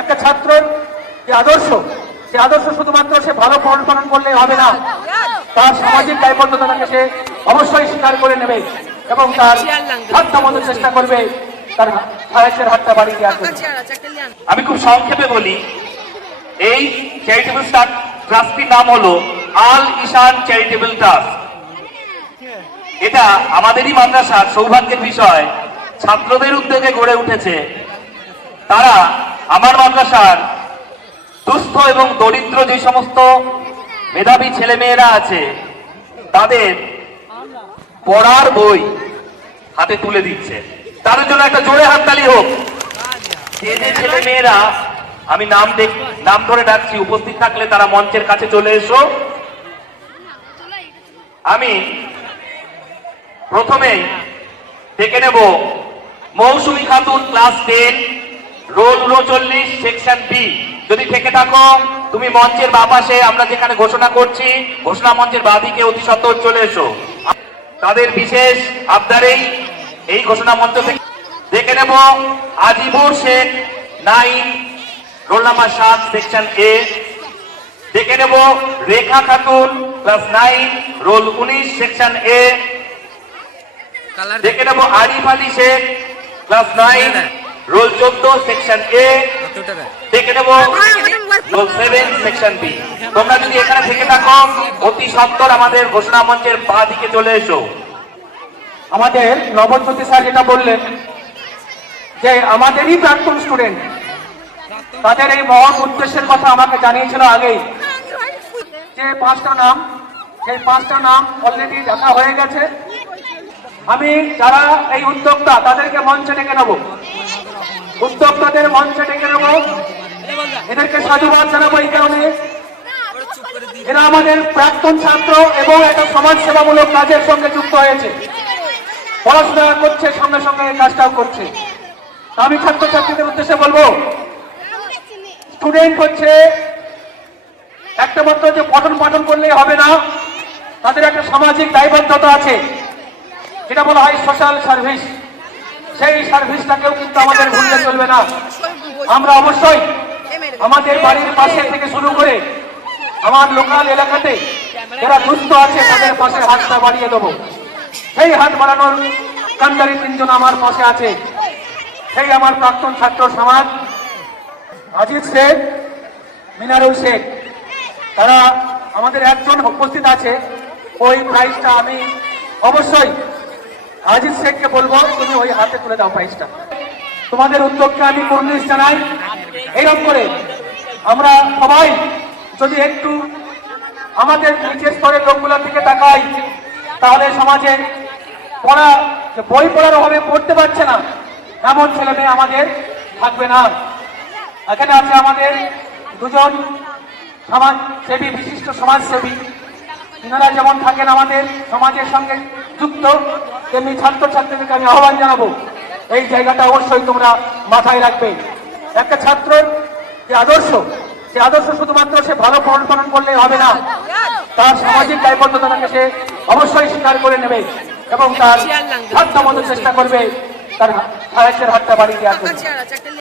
একটা ছাত্রের যে আদর্শ, সে আদর্শ শুধুমাত্র সে ভালো ফলন ফলন করলে হবে না। তার সামাজিক দায়বদ্ধতাকে সে অবশ্যই স্বীকার করে নেবে এবং তার সাধ্য মতো চেষ্টা করবে, তার সাহায্যের হাতটা বাড়িয়ে দেওয়ার আমি খুব সংক্ষেপে বলি, এই চ্যারিটেবল ট্রাস্টটির নাম হলো আল ইশান চ্যারিটেবল ট্রাস্ট এটা আমাদেরই মাদ্রাসার সৌভাগ্যের বিষয়। ছাত্রদের উদ্যোগে গড়ে উঠেছে। তারা আমার মাদ্রাসার দুস্থ এবং দরিদ্র যে সমস্ত মেধাবী ছেলেমেয়েরা আছে, তাদের পড়ার বই হাতে তুলে দিচ্ছে। তাদের জন্য একটা জোরে হাততালি হোক। যে যে ছেলে মেয়েরা আমি নাম দেখ, নাম ধরে ডাকছি, উপস্থিত থাকলে তারা মঞ্চের কাছে চলে এসো। আমি প্রথমেই দেখে নেব Mousumi Khatun class ten. Roll উনচল্লিশ সেকশন বি যদি থেকে থাকো তুমি মঞ্চের বা পাশে আমরা যেখানে ঘোষণা করছি ঘোষণা মঞ্চের বাদিকে অতি সত্তর চলে এসো। তাদের বিশেষ আবদারেই এই ঘোষণা মঞ্চ থেকে দেখে নেব Azibur Sheikh nine roll number সাত সেকশন এ দেখে নেব Rekha Khatun class nine roll উনিশ সেকশন এ দেখে নেব Arif Ali Sheikh class nine roll চোদ্দ সেকশন এ দেখে নেব রোল সেভেন সেকশন বি তোমরা যদি এখানে থেকে থাকো, অতি সত্তর আমাদের ঘোষণা মঞ্চের বা দিকে চলে এসো। আমাদের নবজ্যোতি স্যার যেটা বললেন, যে আমাদেরই প্রাক্তন স্টুডেন্ট তাদের এই মহৎ উদ্দেশ্যের কথা আমাকে জানিয়েছিল আগেই। যে পাঁচটা নাম সেই পাঁচটা নাম অলরেডি দেখা হয়ে গেছে। আমি যারা এই উদ্যোক্তা, তাদেরকে মঞ্চে ডেকে নেব। উদ্যোক্তাদের মঞ্চে ডেকে নেব এদেরকে সাধুবাদ জানাব এই কারণে। এরা আমাদের প্রাক্তন ছাত্র এবং একটা সমাজ সেবামূলক কাজের সঙ্গে যুক্ত হয়েছে। পড়াশোনা করছে, সঙ্গে সঙ্গে কাজটাও করছে। আমি ছাত্রছাত্রীদের উদ্দেশ্যে বলব স্টুডেন্ট হচ্ছে একটা মাত্র যে পঠন পাঠন করলেই হবে না, তাদের একটা সামাজিক দায়বদ্ধতা আছে। যেটা বলা হয় সোশ্যাল সার্ভিস সেই সার্ভিসটাকেও কিন্তু আমাদের ভুললে চলবে না। আমরা অবশ্যই আমাদের বাড়ির পাশে থেকে শুরু করে আমার লোকাল এলাকাতে যারা দুস্থ আছে, তাদের পাশে হাতটা বাড়িয়ে দেবো। সেই হাত বাড়ানোর কান্ডারি তিনজন আমার পাশে আছে। সেই আমার প্রাক্তন ছাত্র সমাজ, আজিজ শেখ, মিনারুল শেখ। তারা আমাদের একজন উপস্থিত আছে। ওই প্রাইজটা আমি অবশ্যই আজিজ শেখকে বলব, তুমি ওই হাতে তুলে দাও প্রাইজটা তোমাদের উদ্যোগকে আমি কুর্নিশ জানাই। এইরকম করে আমরা সবাই যদি একটু আমাদের নিচের স্তরের লোকগুলোর দিকে তাকাই, তাহলে সমাজে পড়া, বই পড়ার অভাবে পড়তে পারছে না। এমন ছেলে মেয়ে আমাদের থাকবে না। এখানে আছে আমাদের দুজন সমাজ সেবী, বিশিষ্ট সমাজসেবী। এনারা যেমন থাকেন আমাদের সমাজের সঙ্গে যুক্ত তেমনি ছাত্রছাত্রীদেরকে আমি আহ্বান জানাব এই জায়গাটা অবশ্যই তোমরা মাথায় রাখবে। একটা ছাত্রের যে আদর্শ সে আদর্শ শুধুমাত্র সে ভালো ফলন ফলন করলে হবে না। তার সামাজিক দায়বদ্ধতাকে সে অবশ্যই স্বীকার করে নেবে এবং তার সাধ্য মতো চেষ্টা করবে তার হাতটা বাড়িয়ে দেওয়ার